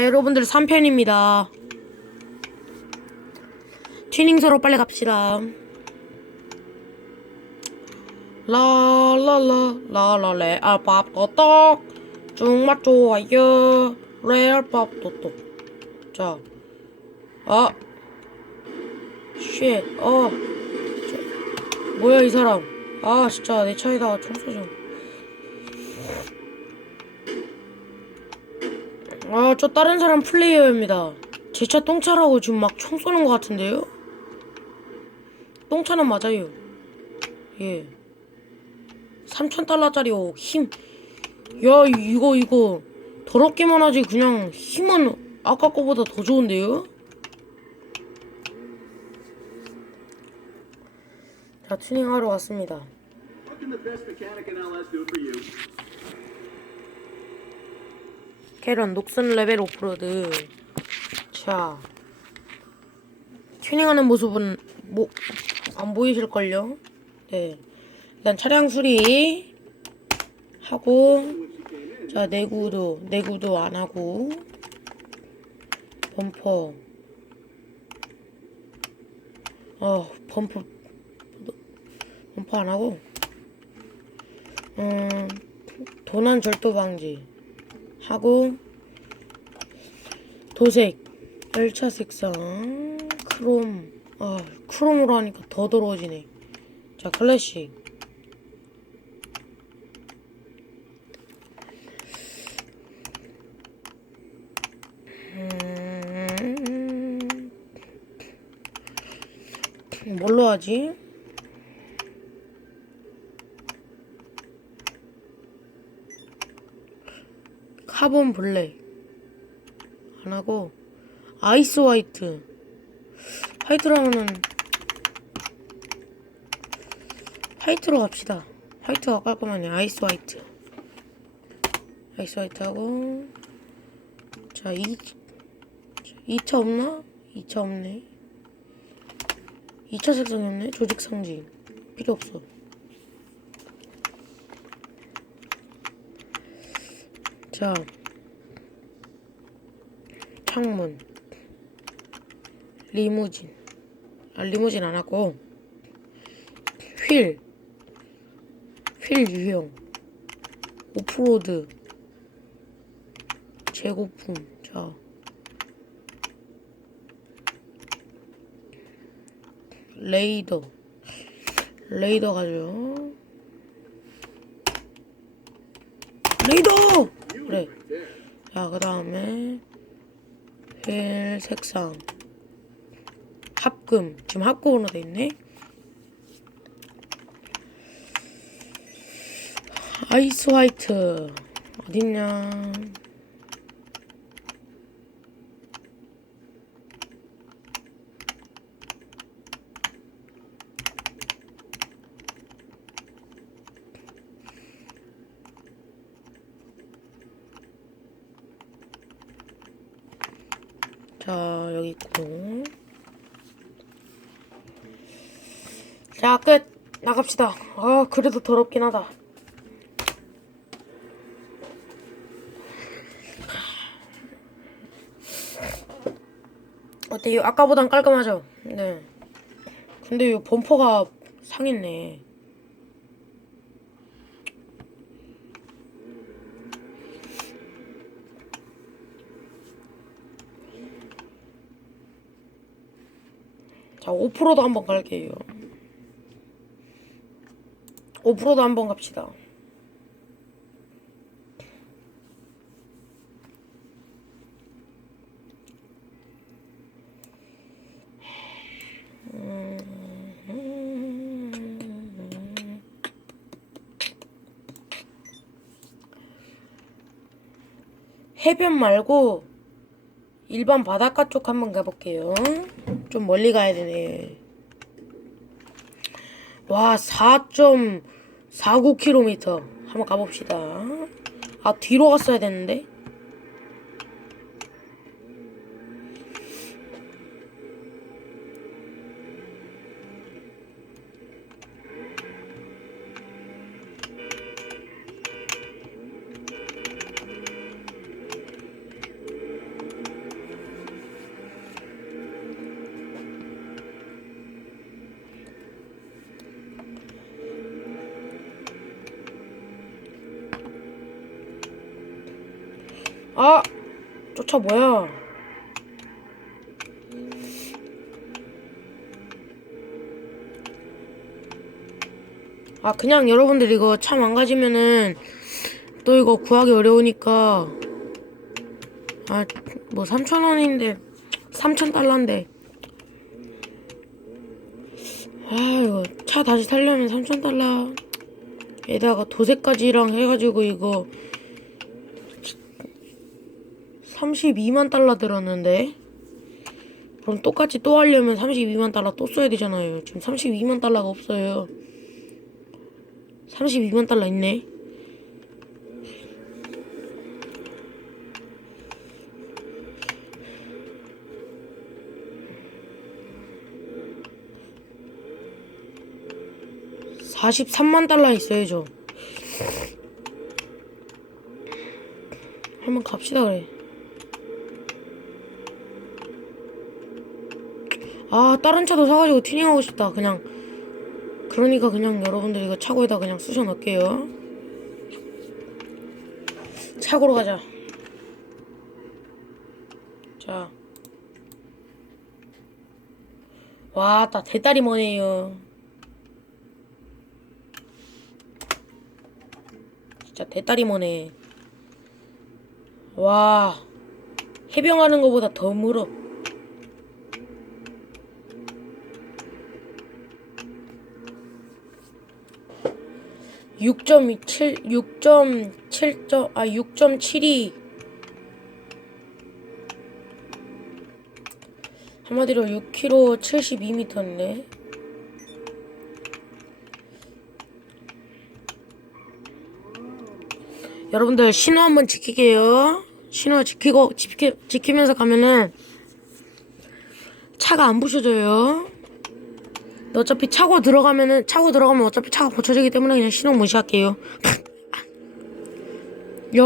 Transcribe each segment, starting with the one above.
자, 여러분들 3편입니다. 튜닝서로 빨리 갑시다. 라라라 라라레 알밥 또똑 정말 좋아요 레알밥 또똑 자, 아, 쉣, 어, 저, 뭐야 이 사람? 아 진짜 내 차에다가 청소 좀. 아, 저 다른 사람 플레이어입니다. 제 차 똥차라고 지금 막 총 쏘는 것 같은데요? 똥차는 맞아요. 예. 3,000달러짜리 힘. 야, 이거, 이거. 더럽기만 하지, 그냥 힘은 아까 거보다 더 좋은데요? 자, 튜닝하러 왔습니다. 캐런 녹슨 레벨 오프로드. 자 튜닝하는 모습은 뭐 안 보이실걸요? 네. 일단 차량 수리 하고 자 내구도 내구도 안 하고 범퍼. 어 범퍼 범퍼 안 하고. 음 도난 절도 방지 하고 도색 열차 색상 크롬. 아 크롬으로 하니까 더 더러워지네. 자 클래식. 음, 뭘로 하지? 카본 블랙 안 하고 아이스 화이트. 화이트로 하면은 화이트로 갑시다. 화이트가 깔끔하네. 아이스 화이트. 아이스 화이트 하고 자 2, 2차 없나? 2차 없네. 2차 색상이 없네? 조직 상징. 필요 없어 자, 창문, 리무진, 아, 리무진 안 하고, 휠, 휠 유형, 오프로드, 재고품, 자, 레이더, 레이더 가죠. 레이더! 그래. 자, 그 다음에 휠 색상 합금 지금 합금으로 돼 있네. 아이스 화이트 어딨냐? 자, 여기 있고. 자, 끝. 나갑시다. 아, 그래도 더럽긴 하다. 어때요? 아까보단 깔끔하죠? 네. 근데 이 범퍼가 상했네. 자, 5%도 한번 갈게요. 5%도 한번 갑시다. 해변 말고 일반 바닷가 쪽 한번 가볼게요. 좀 멀리 가야 되네. 와, 4.49km. 한번 가봅시다. 아, 뒤로 갔어야 되는데? 아! 쫓아 뭐야? 아 그냥 여러분들 이거 차 망가지면은 또 이거 구하기 어려우니까 아 뭐 3천원인데 3천달러인데 아 이거 차 다시 살려면 3천달러 에다가 도세까지랑 해가지고 이거 32만 달러 들었는데 그럼 똑같이 또 하려면 32만 달러 또 써야 되잖아요. 지금 32만 달러가 없어요. 32만 달러 있네. (43만) 달러 있어요 저 한번 갑시다 그래 아 다른 차도 사가지고 튜닝하고 싶다. 그냥 그러니까 그냥 여러분들 이거 차고에다 그냥 쑤셔 넣을게요. 차고로 가자. 자. 와따 대다리 머네요. 진짜 대다리 머네 와. 해병하는 것보다 더 물어 (6.7) (6.7점) 아 (6.72) 한마디로 6km 72m인데 여러분들 신호 한번 지키게요. 신호 지키고 지키, 지키면서 가면은 차가 안 부셔져요. 어차피 차고 들어가면은 차고 들어가면 어차피 차가 고쳐지기 때문에 그냥 신호 무시할게요. 야.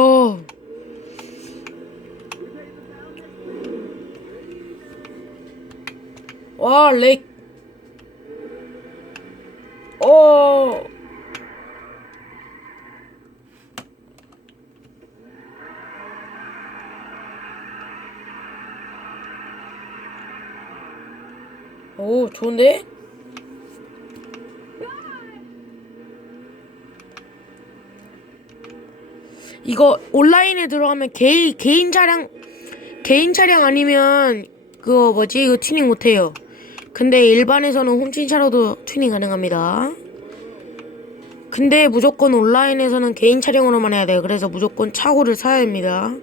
와, 렉. 어. 오, 좋은데? 이거 온라인에 들어가면 개인 개인 차량 개인 차량 아니면 그거 뭐지 이거 튜닝 못해요. 근데 일반에서는 훔친 차로도 튜닝 가능합니다. 근데 무조건 온라인에서는 개인 차량으로만 해야 돼요. 그래서 무조건 차고를 사야 됩니다.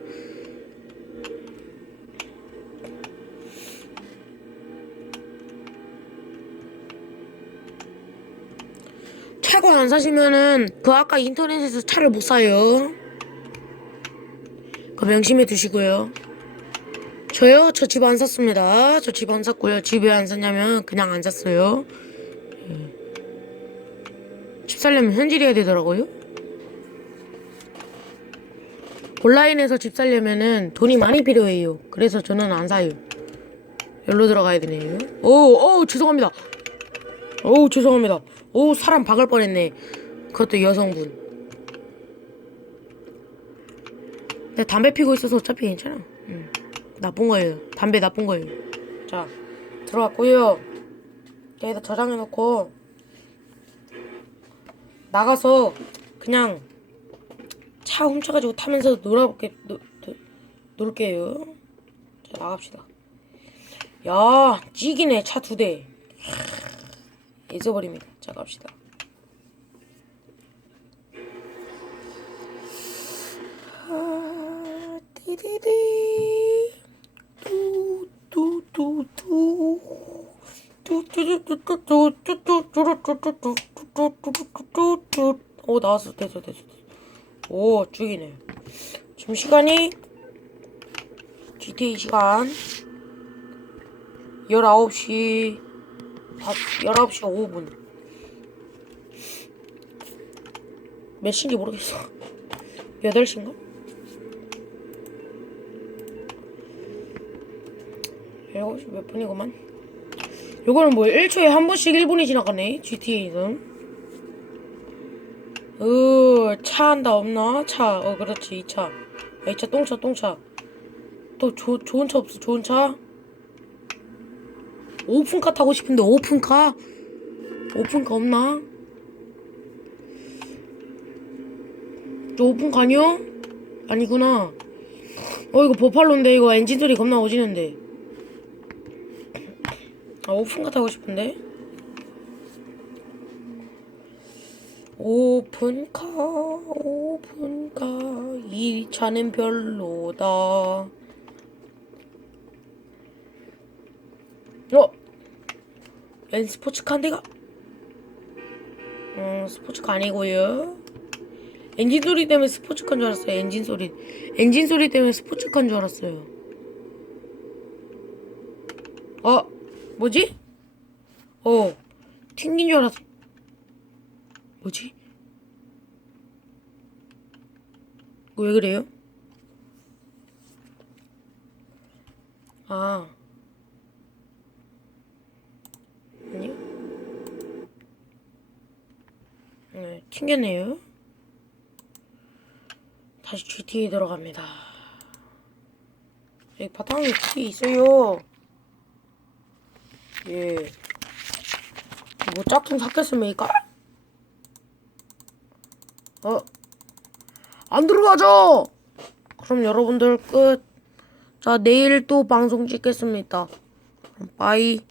차고 안 사시면은 그 아까 인터넷에서 차를 못 사요. 그 명심해 두시고요. 저요? 저 집 안 샀습니다. 저 집 안 샀고요. 집 왜 안 샀냐면 그냥 안 샀어요. 예. 집 살려면 현질해야 되더라고요. 온라인에서 집 살려면은 돈이 많이 필요해요. 그래서 저는 안 사요. 여기로 들어가야 되네요. 오, 오, 죄송합니다. 오, 죄송합니다. 오, 사람 박을 뻔했네. 그것도 여성분. 내가 담배 피고 있어서 어차피 괜찮아. 응. 나쁜 거예요. 담배 나쁜 거예요. 자, 들어갔고요. 여기다 저장해놓고 나가서 그냥 차 훔쳐가지고 타면서 놀아볼게, 노, 노, 놀게요. 자, 나갑시다. 야, 찌기네, 차 두 대. 잊어버립니다. 자, 갑시다. 디디디 두두두두 오 나왔어 됐어 됐어 오 죽이네 지금 시간이 GTA 시간 19시 19시 5분 몇 시인지 모르겠어 8시인가? 7시 몇 분이구만? 요거는 뭐 1초에 한 번씩 1분이 지나가네 GTA는. 으, 차 한다 없나? 차, 어, 그렇지, 이 차. 에이 차 똥차 똥차. 또 조, 좋은 차 없어 좋은 차? 오픈카 타고 싶은데 오픈카? 오픈카 없나? 저 오픈카 아니요? 아니구나. 어 이거 버팔로인데 이거 엔진 소리 겁나 오지는데 아 오픈카 타고 싶은데? 오픈카 오픈카 이 차는 별로다. 어? 웬 스포츠카 한 대가? 음 스포츠카 아니고요. 엔진 소리 때문에 스포츠카인 줄 알았어요. 엔진 소리. 엔진 소리 때문에 스포츠카인 줄 알았어요 어 뭐지? 어 튕긴 줄 알았어 뭐지? 이거 왜 그래요? 아 아니요? 네, 튕겼네요. 다시 GT에 들어갑니다. 여기 바탕에 GT 있어요. 예. 뭐 짝퉁 샀겠습니까? 어? 안 들어가죠? 그럼 여러분들 끝. 자, 내일 또 방송 찍겠습니다. 빠이.